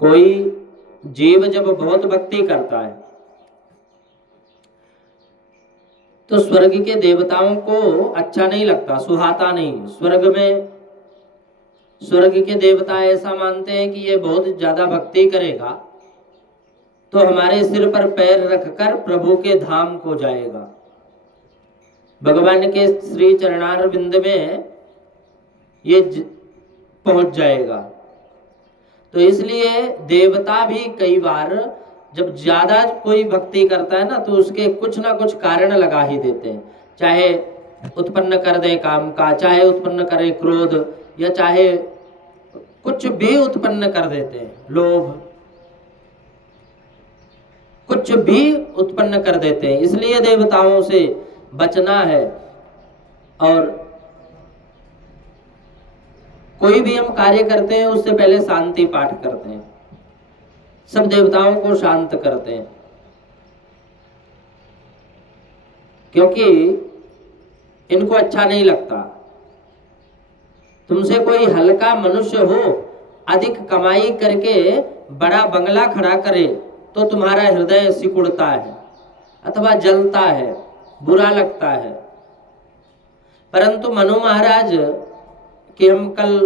कोई जीव जब बहुत भक्ति करता है तो स्वर्ग के देवताओं को अच्छा नहीं लगता, सुहाता नहीं। स्वर्ग के देवता ऐसा मानते हैं कि ये बहुत ज्यादा भक्ति करेगा तो हमारे सिर पर पैर रखकर प्रभु के धाम को जाएगा, भगवान के श्री चरणारविंद में ये पहुंच जाएगा। तो इसलिए देवता भी कई बार जब ज्यादा कोई भक्ति करता है ना तो उसके कुछ ना कुछ कारण लगा ही देते हैं, चाहे उत्पन्न कर दे काम का, चाहे उत्पन्न करे क्रोध, या चाहे कुछ भी उत्पन्न कर देते हैं, लोभ, कुछ भी उत्पन्न कर देते हैं। इसलिए देवताओं से बचना है। और कोई भी हम कार्य करते हैं उससे पहले शांति पाठ करते हैं, सब देवताओं को शांत करते हैं, क्योंकि इनको अच्छा नहीं लगता। तुमसे कोई हल्का मनुष्य हो, अधिक कमाई करके बड़ा बंगला खड़ा करे तो तुम्हारा हृदय सिकुड़ता है अथवा जलता है, बुरा लगता है। परंतु मनु महाराज कि हम कल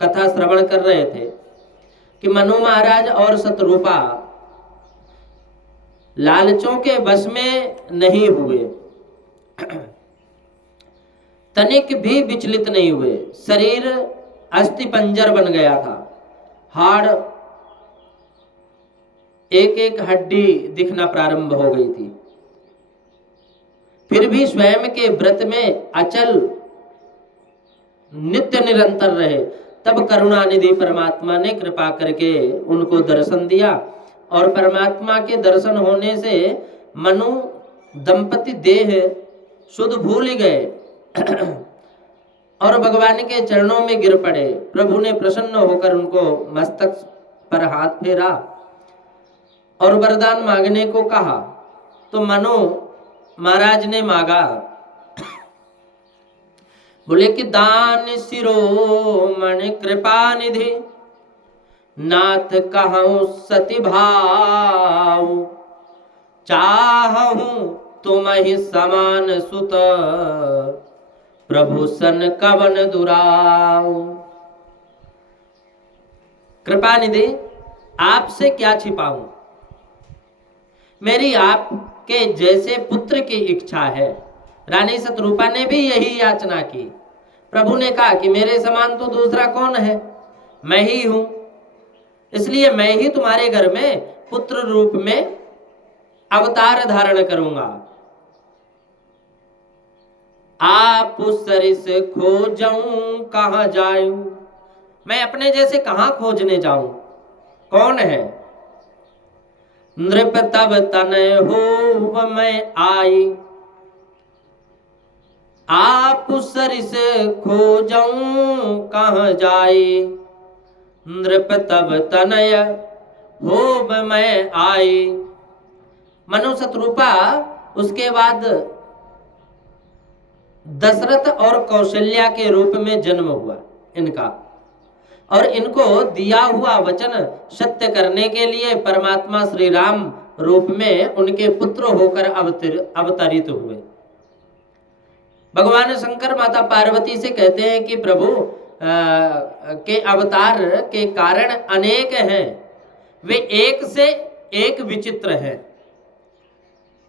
कथा श्रवण कर रहे थे कि मनु महाराज और शतरूपा लालचों के वश में नहीं हुए, तनिक भी विचलित नहीं हुए। शरीर अस्थि पंजर बन गया था, हाड़ एक एक हड्डी दिखना प्रारंभ हो गई थी, फिर भी स्वयं के व्रत में अचल नित्य निरंतर रहे। तब करुणानिधि परमात्मा ने कृपा करके उनको दर्शन दिया और परमात्मा के दर्शन होने से मनु दंपति देह शुद्ध भूल गए और भगवान के चरणों में गिर पड़े। प्रभु ने प्रसन्न होकर उनको मस्तक पर हाथ फेरा और वरदान मांगने को कहा। तो मनु महाराज ने मांगा, बोले कि दान शिरोमणि कृपा निधि, नाथ कहूं सति भाव, चाहूं तुम ही समान सुत, प्रभु सन कवन दुराव। कृपा निधि, आपसे क्या छिपाऊं, मेरी आपके जैसे पुत्र की इच्छा है। रानी शतरूपा ने भी यही याचना की। प्रभु ने कहा कि मेरे समान तो दूसरा कौन है, मैं ही हूं, इसलिए मैं ही तुम्हारे घर में पुत्र रूप में अवतार धारण करूंगा। आप सरिस खोजऊं कहां जाऊं, मैं अपने जैसे कहां खोजने जाऊं, कौन है। नृप तब तनय हो मैं आई, आप सरिस खोजऊं कहां जाई, नृप तब तनय हो मैं आई। मनु शतरूपा उसके बाद दशरथ और कौशल्या के रूप में जन्म हुआ इनका, और इनको दिया हुआ वचन सत्य करने के लिए परमात्मा श्री राम रूप में उनके पुत्र होकर अवतरित हुए। भगवान शंकर माता पार्वती से कहते हैं कि प्रभु के अवतार के कारण अनेक हैं, वे एक से एक विचित्र हैं।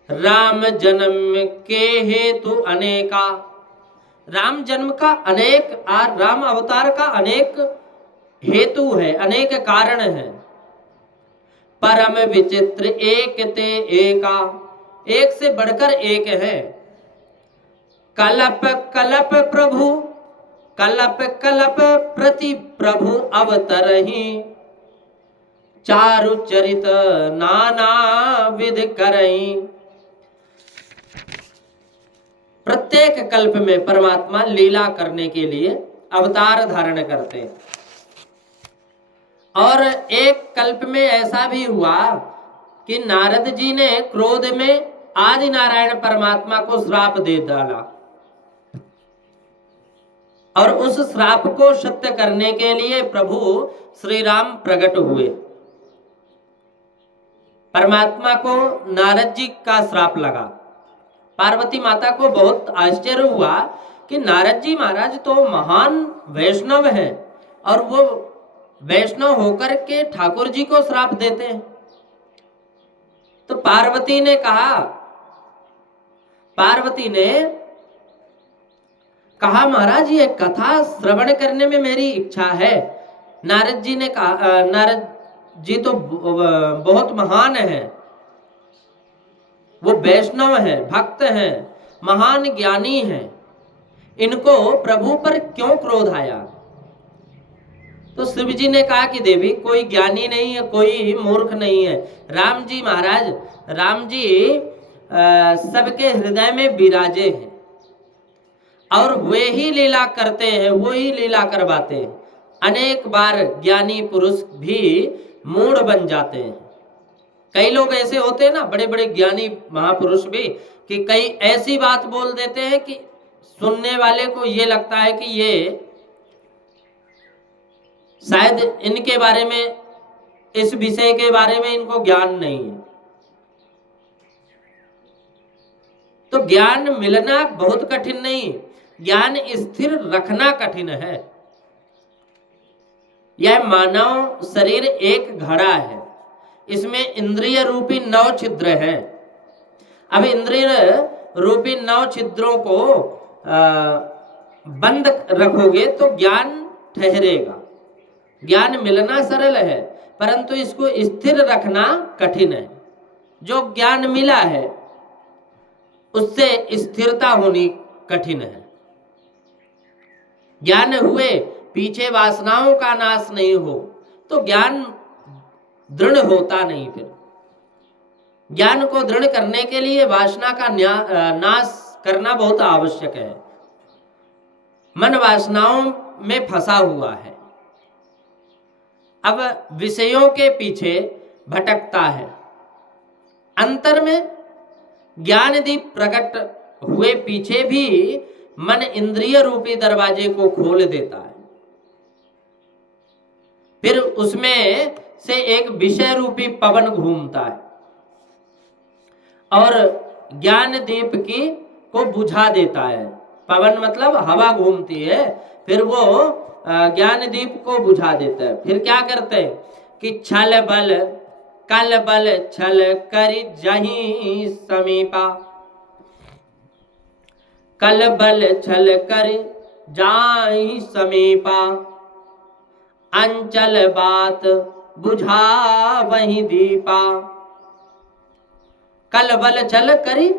राम जन्म के हेतु अनेका, राम जन्म का अनेक, राम अवतार का अनेक हेतु है, अनेक कारण है। परम विचित्र एक ते एका, एक से बढ़कर एक है। कलप कलप प्रभु, कलप कलप प्रति प्रभु अवतरहि, चारु चरित नाना विध करहि। प्रत्येक कल्प में परमात्मा लीला करने के लिए अवतार धारण करते हैं। और एक कल्प में ऐसा भी हुआ कि नारद जी ने क्रोध में आदि नारायण परमात्मा को श्राप दे डाला। और उस श्राप को सत्य करने के लिए प्रभु श्री राम प्रकट हुए। परमात्मा को नारद जी का श्राप लगा। पार्वती माता को बहुत आश्चर्य हुआ कि नारद जी महाराज तो महान वैष्णव हैं और वो वैष्णव होकर के ठाकुर जी को श्राप देते हैं। तो पार्वती ने कहा महाराज ये कथा श्रवण करने में मेरी इच्छा है। नारद जी ने कहा नारद जी तो बहुत महान है, वो वैष्णव है, भक्त हैं, महान ज्ञानी हैं, इनको प्रभु पर क्यों क्रोध आया? तो शिव जी ने कहा कि देवी कोई ज्ञानी नहीं है, कोई मूर्ख नहीं है। राम जी महाराज, राम जी सबके हृदय में विराजे हैं और वे ही लीला करते हैं, वो ही लीला करवाते हैं। अनेक बार ज्ञानी पुरुष भी मूढ़ बन जाते हैं। कई लोग ऐसे होते हैं ना, बड़े बड़े ज्ञानी महापुरुष भी, कि कई ऐसी बात बोल देते हैं कि सुनने वाले को ये लगता है कि ये शायद इनके बारे में, इस विषय के बारे में इनको ज्ञान नहीं है। तो ज्ञान मिलना बहुत कठिन नहीं, ज्ञान स्थिर रखना कठिन है। यह मानव शरीर एक घड़ा है, इसमें इंद्रिय रूपी 9 छिद्र हैं। अब इंद्रिय रूपी 9 छिद्रों को बंद रखोगे तो ज्ञान ठहरेगा। ज्ञान मिलना सरल है परंतु इसको स्थिर रखना कठिन है। जो ज्ञान मिला है उससे स्थिरता होनी कठिन है। ज्ञान हुए पीछे वासनाओं का नाश नहीं हो तो ज्ञान दृढ़ होता नहीं। फिर ज्ञान को दृढ़ करने के लिए वासना का नाश करना बहुत आवश्यक है। मन वासनाओं में फंसा हुआ है, अब विषयों के पीछे भटकता है। अंतर में ज्ञान दीप प्रकट हुए पीछे भी मन इंद्रिय रूपी दरवाजे को खोल देता है। फिर उसमें से एक विषय रूपी पवन घूमता है और ज्ञान दीप की को बुझा देता है। पवन मतलब हवा घूमती है, फिर वो ज्ञान दीप को बुझा देता है। फिर क्या करते हैं कि छल बल कल बल छल करि जहीं समीपा, कल बल छल करि जाहि समीपा, अंचल बात बुझा वही दीपा। कल बल छल करि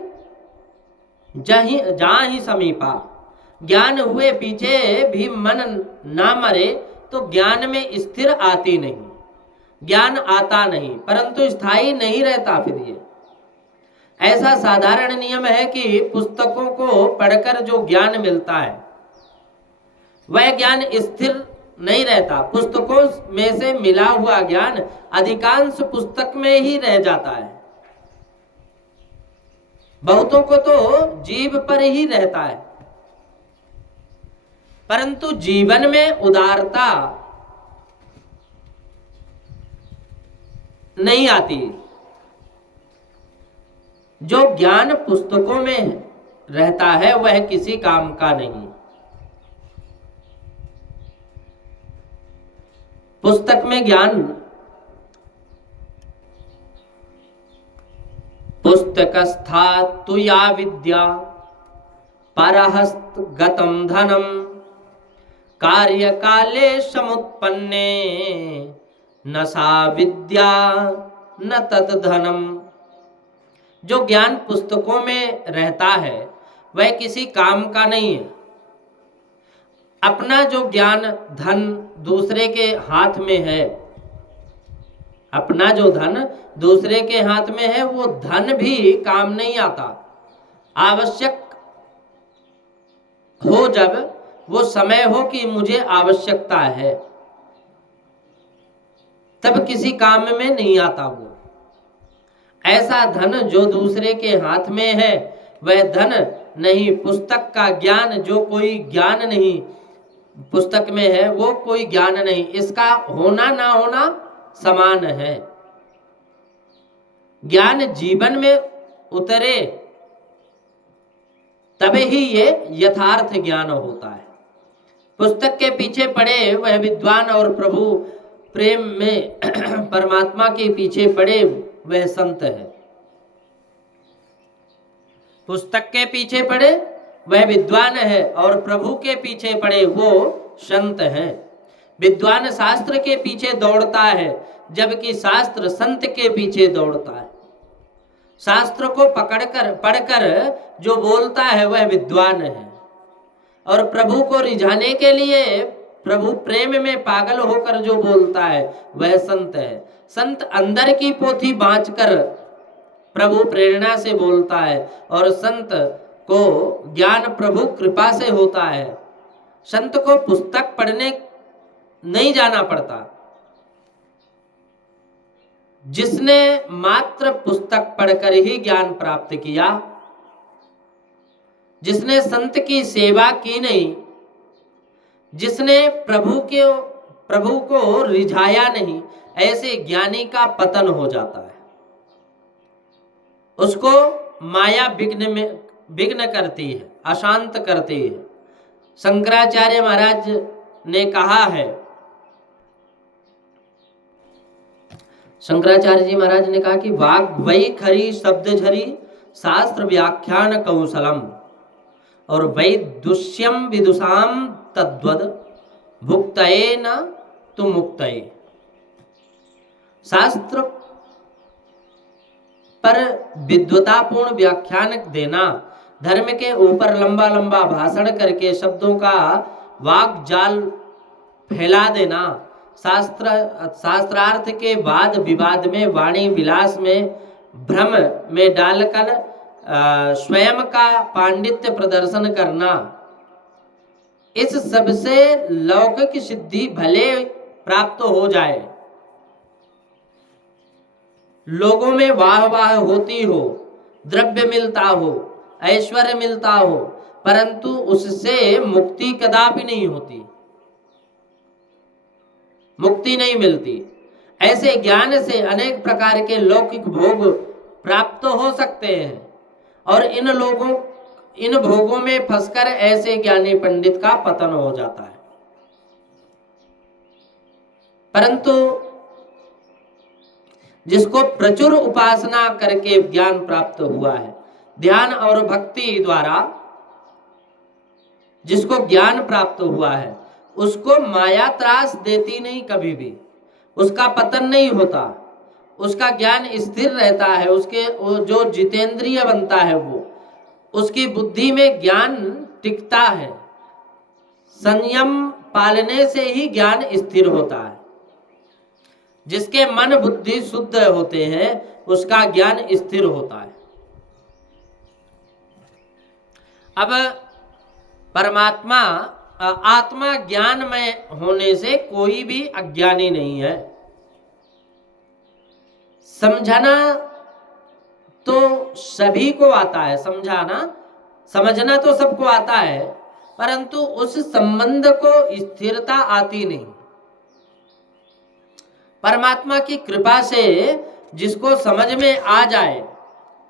जाहि समीपा, ज्ञान हुए पीछे भी मन ना मरे तो ज्ञान में स्थिर आती नहीं, ज्ञान आता नहीं परंतु स्थायी नहीं रहता। फिर ये ऐसा साधारण नियम है कि पुस्तकों को पढ़कर जो ज्ञान मिलता है वह ज्ञान स्थिर नहीं रहता। पुस्तकों में से मिला हुआ ज्ञान अधिकांश पुस्तक में ही रह जाता है, बहुतों को तो जीभ पर ही रहता है परंतु जीवन में उदारता नहीं आती। जो ज्ञान पुस्तकों में रहता है वह किसी काम का नहीं। पुस्तक में ज्ञान, पुस्तकस्था तु या विद्या परहस्त गतम धनम, कार्य काले समुत्पन्ने न सा विद्या न तत् धनम। जो ज्ञान पुस्तकों में रहता है वह किसी काम का नहीं है। अपना जो ज्ञान धन दूसरे के हाथ में है, अपना जो धन दूसरे के हाथ में है वो धन भी काम नहीं आता। आवश्यक हो जब वो समय हो कि मुझे आवश्यकता है तब किसी काम में नहीं आता वो। ऐसा धन जो दूसरे के हाथ में है वह धन नहीं। पुस्तक का ज्ञान जो कोई ज्ञान नहीं, पुस्तक में है वो कोई ज्ञान नहीं, इसका होना ना होना समान है। ज्ञान जीवन में उतरे तभी ही ये यथार्थ ज्ञान होता है। पुस्तक के पीछे पड़े वह विद्वान और प्रभु प्रेम में परमात्मा के पीछे पड़े वह संत है। पुस्तक के पीछे पड़े वह विद्वान है और प्रभु के पीछे पड़े वो संत है। विद्वान शास्त्र के पीछे दौड़ता है जबकि शास्त्र संत के पीछे दौड़ता है। शास्त्र को पढ़कर जो बोलता है वह विद्वान है और प्रभु को रिझाने के लिए प्रभु प्रेम में पागल होकर जो बोलता है वह संत है। संत अंदर की पोथी बांचकर प्रभु प्रेरणा से बोलता है और संत को ज्ञान प्रभु कृपा से होता है। संत को पुस्तक पढ़ने नहीं जाना पड़ता। जिसने मात्र पुस्तक पढ़कर ही ज्ञान प्राप्त किया, जिसने संत की सेवा की नहीं, जिसने प्रभु को रिझाया नहीं, ऐसे ज्ञानी का पतन हो जाता है। उसको माया विघ्न करती है, अशांत करती है। शंकराचार्य महाराज ने कहा है, शंकराचार्य जी महाराज ने कहा कि वाग वही खरी शब्द झरी शास्त्र व्याख्यान कौशलम और वै दुष्यम विदुषाम तद्वद भुक्तये न तु मुक्तये। शास्त्र पर विद्वतापूर्ण व्याख्यान देना, धर्म के ऊपर लंबा लंबा भाषण करके शब्दों का वाक जाल फैला देना, शास्त्रार्थ के वाद विवाद में, वाणी विलास में, भ्रम में डालकर स्वयं का पांडित्य प्रदर्शन करना, इस सबसे लौकिक सिद्धि भले प्राप्त हो जाए, लोगों में वाह वाह होती हो, द्रव्य मिलता हो, ऐश्वर्य मिलता हो, परंतु उससे मुक्ति कदापि नहीं होती, मुक्ति नहीं मिलती। ऐसे ज्ञान से अनेक प्रकार के लौकिक भोग प्राप्त हो सकते हैं और इन भोगों में फंसकर ऐसे ज्ञानी पंडित का पतन हो जाता है। परंतु जिसको प्रचुर उपासना करके ज्ञान प्राप्त हुआ है, ध्यान और भक्ति द्वारा जिसको ज्ञान प्राप्त हुआ है, उसको माया त्रास देती नहीं, कभी भी उसका पतन नहीं होता, उसका ज्ञान स्थिर रहता है। उसके जो जितेंद्रिय बनता है वो उसकी बुद्धि में ज्ञान टिकता है। संयम पालने से ही ज्ञान स्थिर होता है। जिसके मन बुद्धि शुद्ध होते हैं उसका ज्ञान स्थिर होता है। अब परमात्मा आत्मा ज्ञान में होने से कोई भी अज्ञानी नहीं है। समझना तो सभी को आता है, समझना तो सबको आता है, परंतु उस संबंध को स्थिरता आती नहीं। परमात्मा की कृपा से जिसको समझ में आ जाए,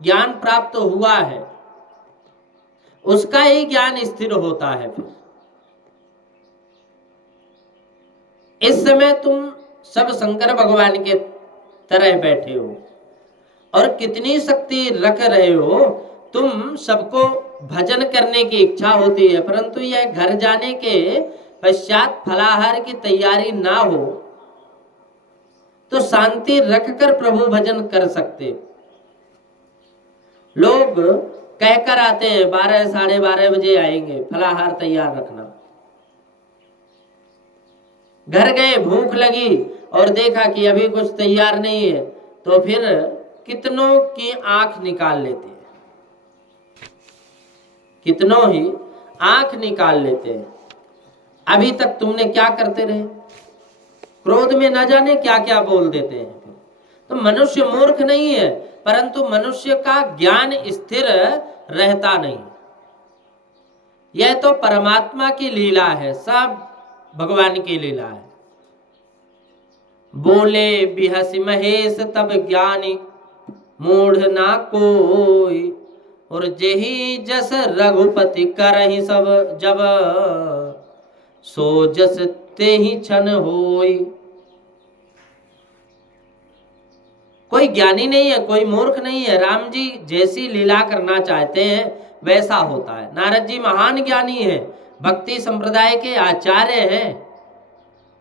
ज्ञान प्राप्त हुआ है, उसका ही ज्ञान स्थिर होता है। फिर इस समय तुम सब शंकर भगवान के तरह बैठे हो और कितनी शक्ति रख रहे हो। तुम सबको भजन करने की इच्छा होती है, परंतु यह घर जाने के पश्चात फलाहार की तैयारी ना हो तो शांति रखकर प्रभु भजन कर सकते। लोग कहकर आते हैं 12 साढ़े 12 बजे आएंगे, फलाहार तैयार रखना। घर गए, भूख लगी और देखा कि अभी कुछ तैयार नहीं है, तो फिर कितनों की आंख निकाल लेते हैं, कितनों ही आंख निकाल लेते हैं। अभी तक तुमने क्या करते रहे, क्रोध में न जाने क्या क्या बोल देते हैं। तो मनुष्य मूर्ख नहीं है, परंतु मनुष्य का ज्ञान स्थिर रहता नहीं। यह तो परमात्मा की लीला है। सब भगवान की लीला है। बोले बिहसि महेश तब ज्ञानी मूढ़ ना कोई, और जेहि जस रघुपति करहि सब जब, सो जस तेहि छन होई। कोई ज्ञानी नहीं है, कोई मूर्ख नहीं है। राम जी जैसी लीला करना चाहते हैं वैसा होता है। नारद जी महान ज्ञानी है, भक्ति संप्रदाय के आचार्य हैं,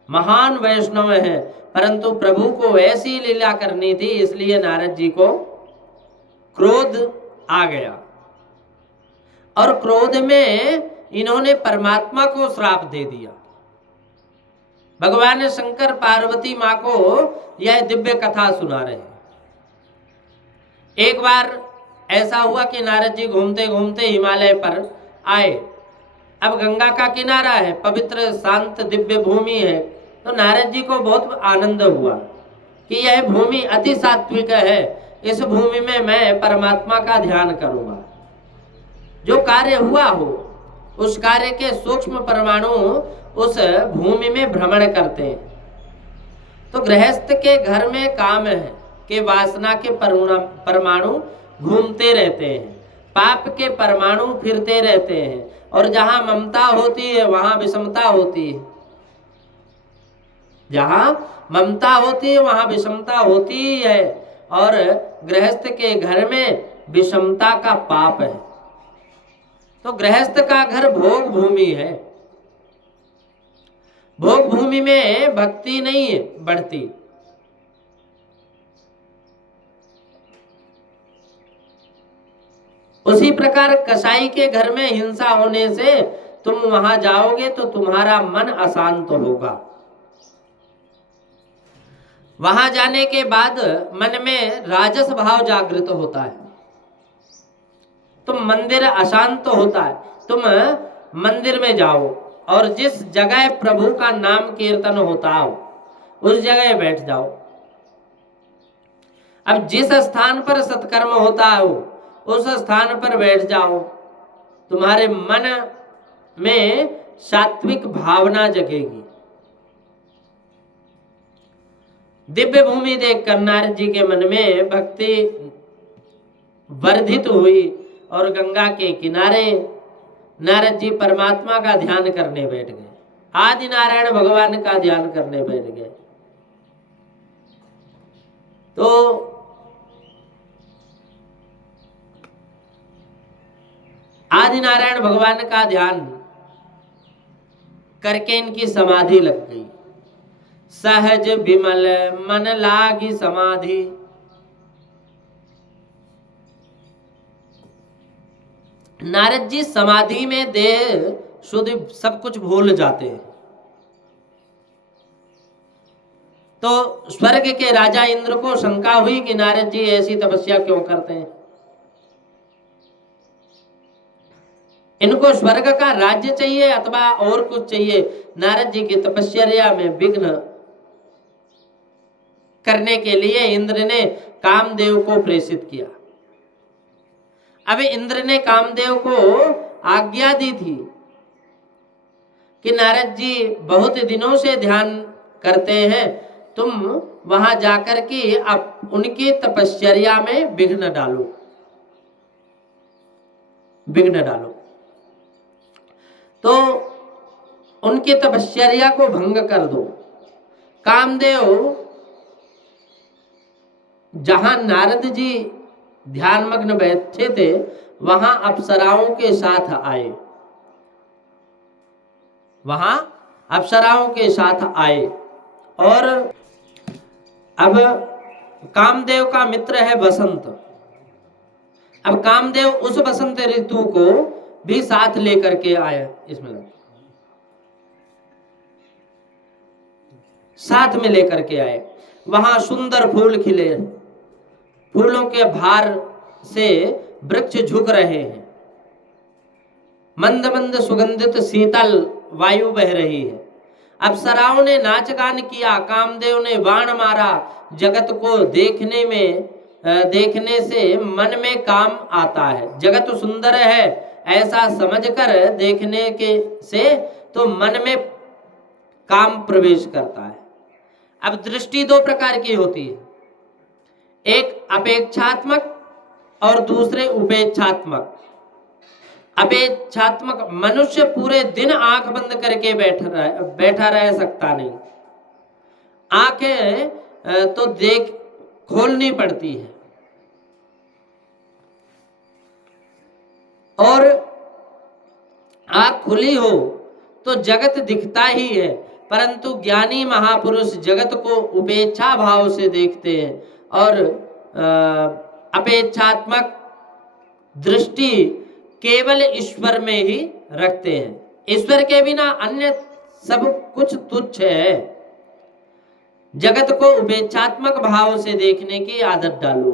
महान वैष्णव हैं, परंतु प्रभु को ऐसी लीला करनी थी, इसलिए नारद जी को क्रोध आ गया। और क्रोध में इन्होंने परमात्मा को श्राप दे दिया। भगवान शंकर पार्वती माँ को यह दिव्य कथा सुना रहे हैं। एक बार ऐसा हुआ कि नारद जी घूमते घूमते हिमालय पर आए। अब गंगा का किनारा है, पवित्र शांत दिव्य भूमि है, तो नारद जी को बहुत आनंद हुआ कि यह भूमि अति सात्विक है, इस भूमि में मैं परमात्मा का ध्यान करूंगा। जो कार्य हुआ हो उस कार्य के सूक्ष्म परमाणु उस भूमि में भ्रमण करते हैं। तो गृहस्थ के घर में काम है कि वासना के परमाणु घूमते रहते हैं, पाप के परमाणु फिरते रहते हैं, और जहां ममता होती है वहां विषमता होती है। जहां ममता होती है वहां विषमता होती ही है, और गृहस्थ के घर में विषमता का पाप है। तो गृहस्थ का घर भोग भूमि है। भोग भूमि में भक्ति नहीं बढ़ती। उसी प्रकार कसाई के घर में हिंसा होने से तुम वहां जाओगे तो तुम्हारा मन अशांत होगा। वहां जाने के बाद मन में राजस भाव जागृत होता है, तुम मंदिर अशांत होता है। तुम मंदिर में जाओ और जिस जगह प्रभु का नाम कीर्तन होता हो उस जगह बैठ जाओ। अब जिस स्थान पर सत्कर्म होता हो उस स्थान पर बैठ जाओ, तुम्हारे मन में सात्विक भावना जगेगी। दिव्य भूमि देखकर नारद जी के मन में भक्ति वर्धित हुई और गंगा के किनारे नारद जी परमात्मा का ध्यान करने बैठ गए। आदि नारायण भगवान का ध्यान करने बैठ गए। तो आदि नारायण भगवान का ध्यान करके इनकी समाधि लग गई। सहज विमल मन लागी समाधि। नारद जी समाधि में देह शुद्ध सब कुछ भूल जाते हैं। तो स्वर्ग के राजा इंद्र को शंका हुई कि नारद जी ऐसी तपस्या क्यों करते हैं। इनको स्वर्ग का राज्य चाहिए अथवा और कुछ चाहिए। नारद जी की तपस्या में विघ्न करने के लिए इंद्र ने कामदेव को प्रेषित किया। अब इंद्र ने कामदेव को आज्ञा दी थी कि नारद जी बहुत दिनों से ध्यान करते हैं, तुम वहां जाकर के अब उनकी तपस्या में विघ्न डालो, विघ्न डालो। तो उनकी तपस्या को भंग कर दो। कामदेव जहां नारद जी ध्यान मग्न बैठे थे वहां अप्सराओं के साथ आए, वहां अप्सराओं के साथ आए। और अब कामदेव का मित्र है बसंत। अब कामदेव उस बसंत ऋतु को भी साथ लेकर के आया। इसमें साथ में लेकर के आए। वहां सुंदर फूल खिले, फूलों के भार से वृक्ष झुक रहे हैं, मंद मंद सुगंधित शीतल वायु बह रही है। अप्सराओं ने नाच गान किया, कामदेव ने बाण मारा। जगत को देखने से मन में काम आता है। जगत सुंदर है ऐसा समझकर देखने के से तो मन में काम प्रवेश करता है। अब दृष्टि दो प्रकार की होती है, एक अपेक्षात्मक और दूसरे उपेक्षात्मक। अपेक्षात्मक मनुष्य पूरे दिन आंख बंद करके बैठा रह सकता नहीं, आंखें तो देख खोलनी पड़ती है। और आंख खुली हो तो जगत दिखता ही है, परंतु ज्ञानी महापुरुष जगत को उपेक्षा भाव से देखते हैं और अपेक्षात्मक दृष्टि केवल ईश्वर में ही रखते हैं। ईश्वर के बिना अन्य सब कुछ तुच्छ है। जगत को उपेक्षात्मक भाव से देखने की आदत डालो।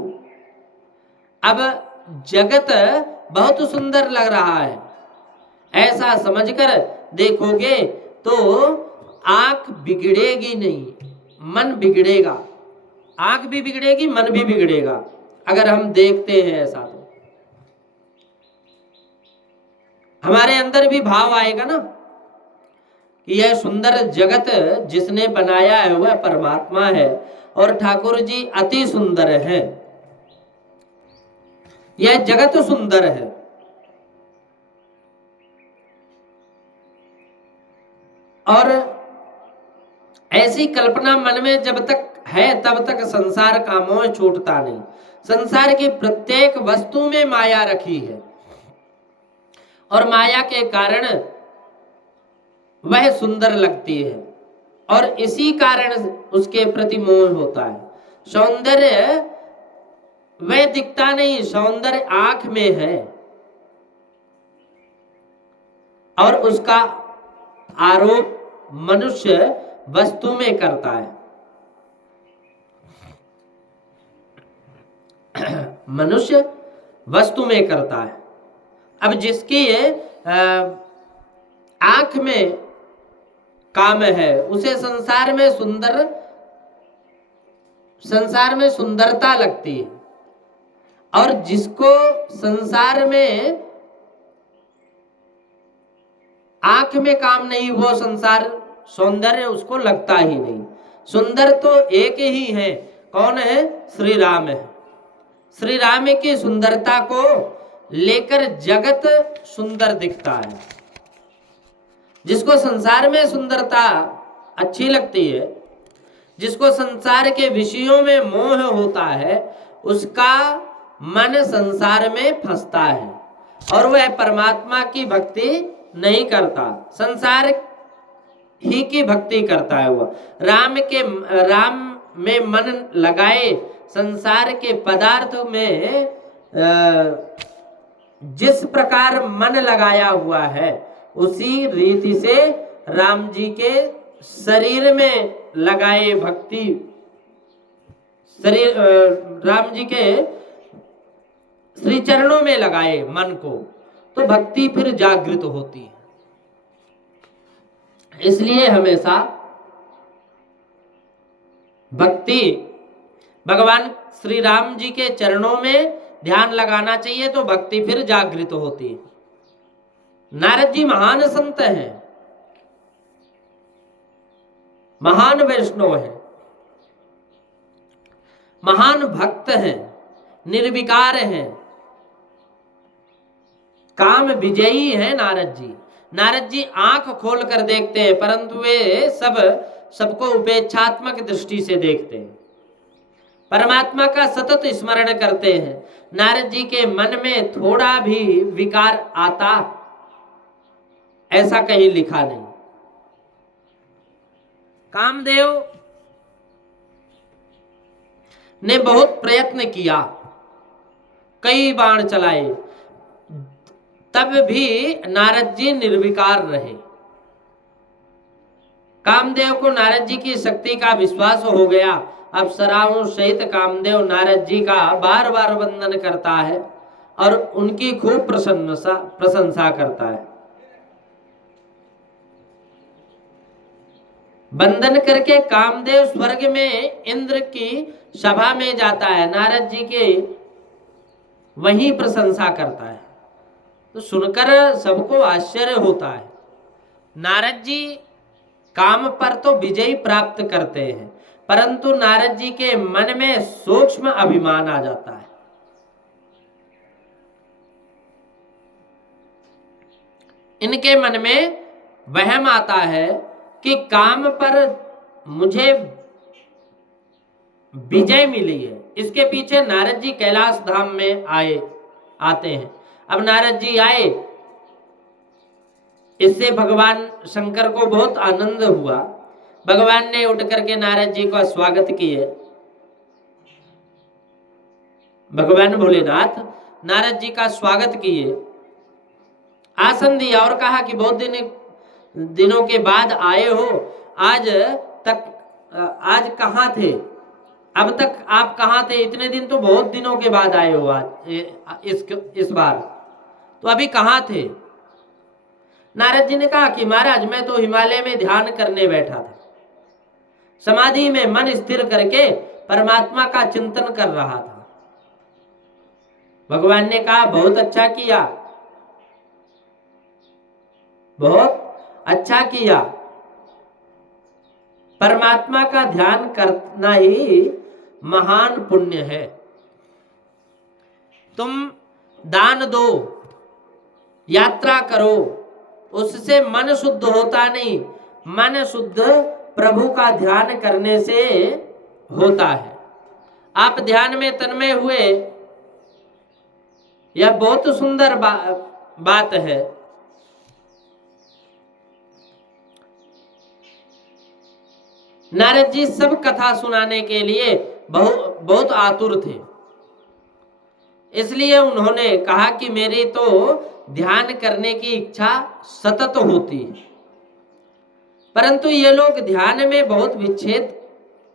अब जगत बहुत सुंदर लग रहा है ऐसा समझकर देखोगे तो आंख बिगड़ेगी नहीं, मन बिगड़ेगा। आंख भी बिगड़ेगी, मन भी बिगड़ेगा अगर हम देखते हैं ऐसा। तो हमारे अंदर भी भाव आएगा ना कि यह सुंदर जगत जिसने बनाया है वह परमात्मा है और ठाकुर जी अति सुंदर है। यह जगत सुंदर है। और ऐसी कल्पना मन में जब तक है तब तक संसार का मोह छूटता नहीं। संसार की प्रत्येक वस्तु में माया रखी है और माया के कारण वह सुंदर लगती है और इसी कारण उसके प्रति मोह होता है। सौंदर्य वह दिखता नहीं, सौंदर्य आंख में है और उसका आरोप मनुष्य वस्तु में करता है। मनुष्य वस्तु में करता है। अब जिसकी आंख में काम है उसे संसार में सुंदरता लगती है और जिसको संसार में आंख में काम नहीं वो संसार सौंदर्य उसको लगता ही नहीं। सुंदर तो एक ही है, कौन है? श्री राम है। श्री राम की सुंदरता को लेकर जगत सुंदर दिखता है। जिसको संसार में सुंदरता अच्छी लगती है, जिसको संसार के विषयों में मोह होता है, उसका मन संसार में फंसता है और वह परमात्मा की भक्ति नहीं करता, संसार ही की भक्ति करता है। वह राम में मन लगाए, संसार के पदार्थ में जिस प्रकार मन लगाया हुआ है उसी रीति से राम जी के शरीर में लगाए भक्ति, शरीर राम जी के श्री चरणों में लगाए मन को, तो भक्ति फिर जागृत होती है। इसलिए हमेशा भक्ति भगवान श्री राम जी के चरणों में ध्यान लगाना चाहिए, तो भक्ति फिर जागृत होती है। नारद जी महान संत हैं, महान वैष्णव हैं, महान भक्त हैं, निर्विकार हैं, काम विजयी हैं नारद जी। नारद जी आंख खोल कर देखते हैं परंतु वे सबको उपेक्षात्मक दृष्टि से देखते हैं, परमात्मा का सतत स्मरण करते हैं। नारद जी के मन में थोड़ा भी विकार आता ऐसा कहीं लिखा नहीं। कामदेव ने बहुत प्रयत्न किया, कई बाण चलाए, तब भी नारद जी निर्विकार रहे। कामदेव को नारद जी की शक्ति का विश्वास हो गया। अप्सराओं सहित कामदेव नारद जी का बार बार वंदन करता है और उनकी खूब प्रशंसा करता है। वंदन करके कामदेव स्वर्ग में इंद्र की सभा में जाता है, नारद जी के वहीं प्रशंसा करता है। तो सुनकर सबको आश्चर्य होता है। नारद जी काम पर तो विजय प्राप्त करते हैं, परंतु नारद जी के मन में सूक्ष्म अभिमान आ जाता है। इनके मन में वहम आता है कि काम पर मुझे विजय मिली है। इसके पीछे नारद जी कैलाश धाम में आते हैं। अब नारद जी आए, इससे भगवान शंकर को बहुत आनंद हुआ। भगवान ने उठ करके नारद जी का स्वागत किए। भगवान भोलेनाथ नारद जी का स्वागत किए, आसन दिया और कहा कि बहुत दिनों के बाद आए हो, आज कहाँ थे? अब तक आप कहाँ थे? इतने दिन तो बहुत दिनों के बाद आए हो, आज इस बार तो अभी कहाँ थे? नारद जी ने कहा कि महाराज मैं तो हिमालय में ध्यान करने बैठा था, समाधि में मन स्थिर करके परमात्मा का चिंतन कर रहा था। भगवान ने कहा बहुत अच्छा किया, बहुत अच्छा किया। परमात्मा का ध्यान करना ही महान पुण्य है। तुम दान दो, यात्रा करो, उससे मन शुद्ध होता नहीं, मन शुद्ध प्रभु का ध्यान करने से होता है। आप ध्यान में तन्मय हुए, यह बहुत सुंदर बात है। नारद जी सब कथा सुनाने के लिए बहुत आतुर थे, इसलिए उन्होंने कहा कि मेरी तो ध्यान करने की इच्छा सतत होती है, परंतु ये लोग ध्यान में बहुत विच्छेद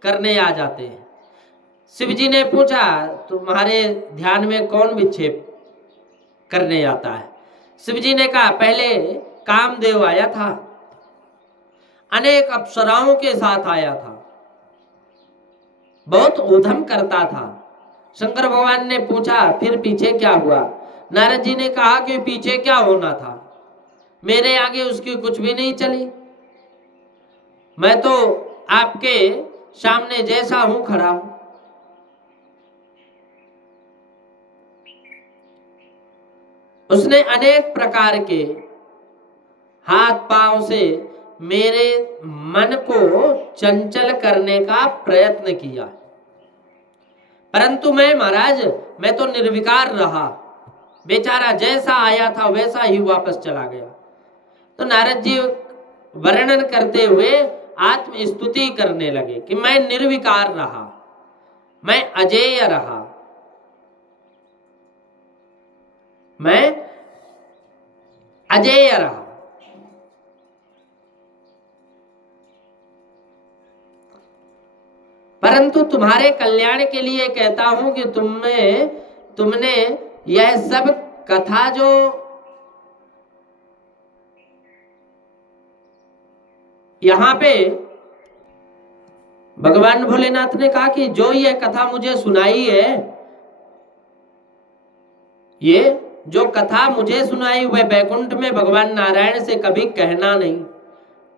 करने आ जाते हैं। शिव जी ने पूछा तुम्हारे ध्यान में कौन विक्षेप करने आता है? शिव जी ने कहा पहले कामदेव आया था, अनेक अप्सराओं के साथ आया था, बहुत ऊधम करता था। शंकर भगवान ने पूछा फिर पीछे क्या हुआ? नारद जी ने कहा कि पीछे क्या होना था, मेरे आगे उसकी कुछ भी नहीं चली, मैं तो आपके सामने जैसा हूं खड़ा हूं। उसने अनेक प्रकार के हाथ पांव से मेरे मन को चंचल करने का प्रयत्न किया, परंतु महाराज मैं तो निर्विकार रहा, बेचारा जैसा आया था वैसा ही वापस चला गया। तो नारद जी वर्णन करते हुए आत्म स्तुति करने लगे कि मैं निर्विकार रहा, मैं अजेय रहा, मैं अजेय रहा। परंतु तुम्हारे कल्याण के लिए कहता हूं कि तुमने यह सब कथा जो यहां पे भगवान भोलेनाथ ने कहा कि जो यह कथा मुझे सुनाई है, ये जो कथा मुझे सुनाई वह बैकुंठ में भगवान नारायण से कभी कहना नहीं।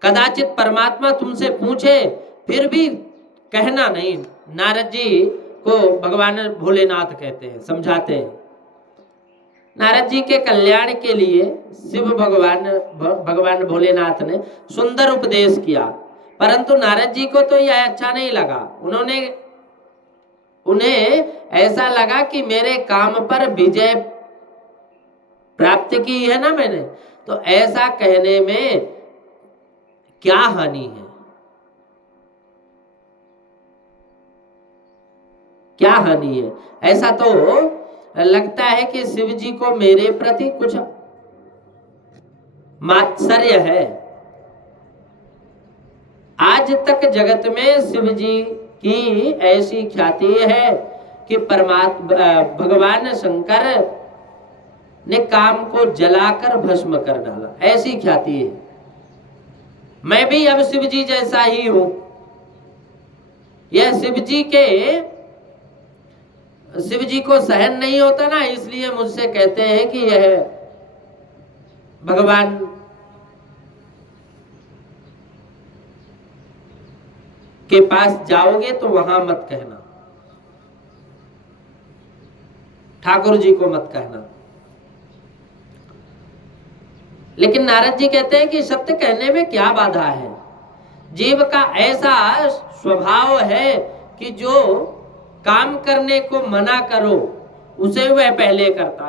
कदाचित परमात्मा तुमसे पूछे फिर भी कहना नहीं। नारद जी को भगवान भोलेनाथ कहते हैं, समझाते हैं। नारद जी के कल्याण के लिए शिव भगवान भोलेनाथ ने सुंदर उपदेश किया, परंतु नारद जी को तो यह अच्छा नहीं लगा। उन्हें ऐसा लगा कि मेरे काम पर विजय प्राप्त की है ना मैंने, तो ऐसा कहने में क्या हानि है, क्या हानि है? ऐसा तो लगता है कि शिव जी को मेरे प्रति कुछ मात्सर्य है। आज तक जगत में शिव जी की ऐसी ख्याति है कि भगवान शंकर ने काम को जलाकर भस्म कर डाला, ऐसी ख्याति है। मैं भी अब शिव जी जैसा ही हूं। यह शिव जी को सहन नहीं होता ना, इसलिए मुझसे कहते हैं कि यह भगवान के पास जाओगे तो वहां मत कहना, ठाकुर जी को मत कहना। लेकिन नारद जी कहते हैं कि सत्य कहने में क्या बाधा है। जीव का ऐसा स्वभाव है कि जो काम करने को मना करो उसे वह पहले करता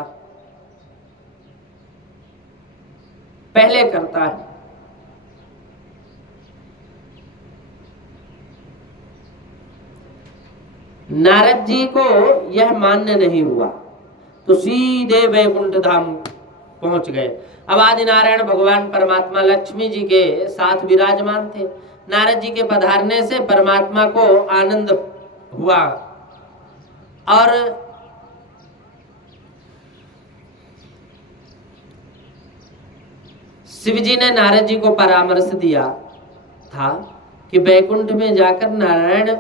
है। नारद जी को यह मान्य नहीं हुआ तो सीधे वैकुंठ धाम पहुंच गए। अब आदि नारायण भगवान परमात्मा लक्ष्मी जी के साथ विराजमान थे। नारद जी के पधारने से परमात्मा को आनंद हुआ और शिव जी ने नारद जी को परामर्श दिया था कि वैकुंठ में जाकर नारायण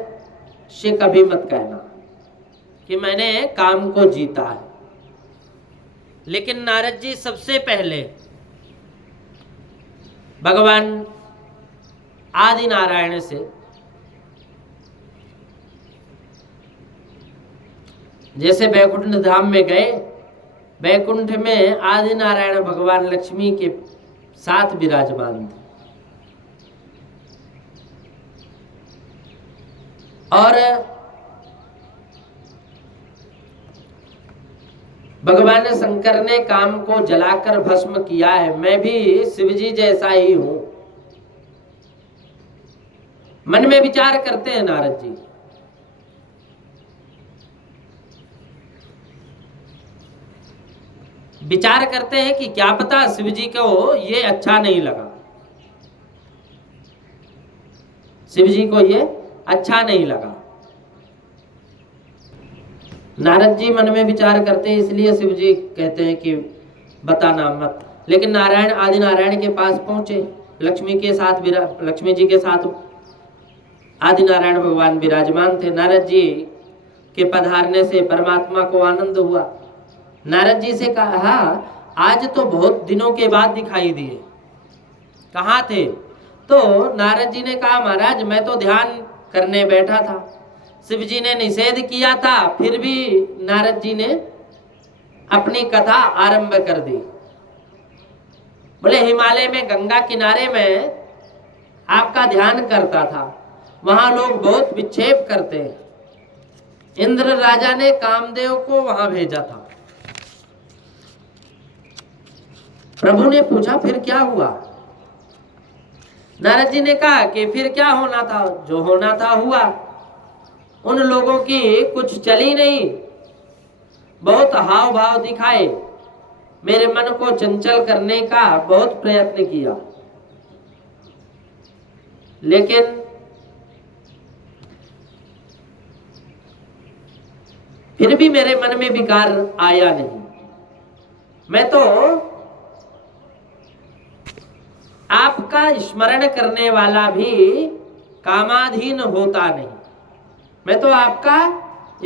से कभी मत कहना कि मैंने काम को जीता है। लेकिन नारद जी सबसे पहले भगवान आदि नारायण से जैसे वैकुंठ धाम में गए, वैकुंठ में आदि नारायण भगवान लक्ष्मी के साथ विराजमान थे और भगवान शंकर ने काम को जलाकर भस्म किया है। मैं भी शिवजी जैसा ही हूं, मन में विचार करते हैं नारद जी। विचार करते हैं कि क्या पता शिवजी को ये अच्छा नहीं लगा, शिवजी को ये अच्छा नहीं लगा। नारद जी मन में विचार करते हैं, इसलिए शिव जी कहते हैं कि बताना मत। लेकिन नारायण आदि नारायण के पास पहुंचे, लक्ष्मी जी के साथ आदि नारायण भगवान विराजमान थे। नारद जी के पधारने से परमात्मा को आनंद हुआ। नारद जी से कहा, आज तो बहुत दिनों के बाद दिखाई दिए, कहाँ थे? तो नारद जी ने कहा, महाराज मैं तो ध्यान करने बैठा था, शिव जी ने निषेध किया था, फिर भी नारद जी ने अपनी कथा आरंभ कर दी। बोले हिमालय में गंगा किनारे में आपका ध्यान करता था, वहां लोग बहुत विक्षेप करते हैं। इंद्र राजा ने कामदेव को वहां भेजा था। प्रभु ने पूछा फिर क्या हुआ? नारद जी ने कहा कि फिर क्या होना था, जो होना था हुआ। उन लोगों की कुछ चली नहीं, बहुत हाव भाव दिखाए, मेरे मन को चंचल करने का बहुत प्रयत्न किया, लेकिन फिर भी मेरे मन में विकार आया नहीं। मैं तो आपका स्मरण करने वाला भी कामाधीन होता नहीं, मैं तो आपका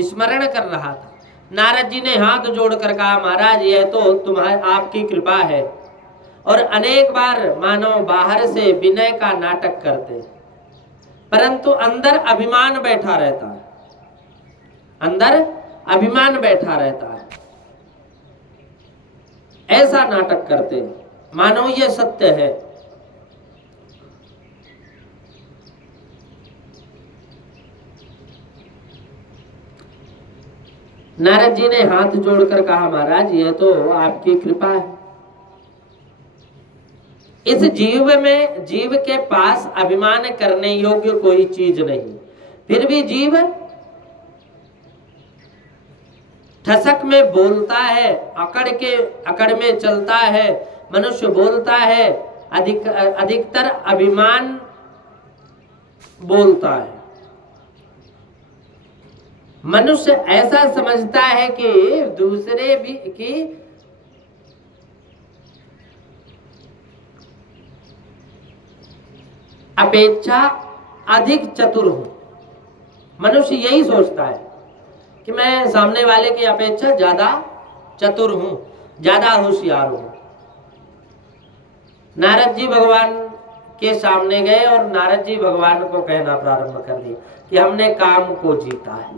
स्मरण कर रहा था। नारद जी ने हाथ जोड़कर कहा, महाराज यह तो तुम्हारी आपकी कृपा है। और अनेक बार मानव बाहर से विनय का नाटक करते, परंतु अंदर अभिमान बैठा रहता है, अंदर अभिमान बैठा रहता है, ऐसा नाटक करते मानो ये सत्य है। नारद जी ने हाथ जोड़कर कहा, महाराज यह तो आपकी कृपा है। इस जीव के पास अभिमान करने योग्य कोई चीज नहीं, फिर भी जीव ठसक में बोलता है, अकड़ में चलता है, मनुष्य बोलता है, अधिकतर अभिमान बोलता है। मनुष्य ऐसा समझता है कि दूसरे भी की अपेक्षा अधिक चतुर हूं। मनुष्य यही सोचता है कि मैं सामने वाले की अपेक्षा ज्यादा चतुर हूं, ज्यादा होशियार हूं। नारद जी भगवान के सामने गए और नारद जी भगवान को कहना प्रारंभ कर दिए कि हमने काम को जीता है।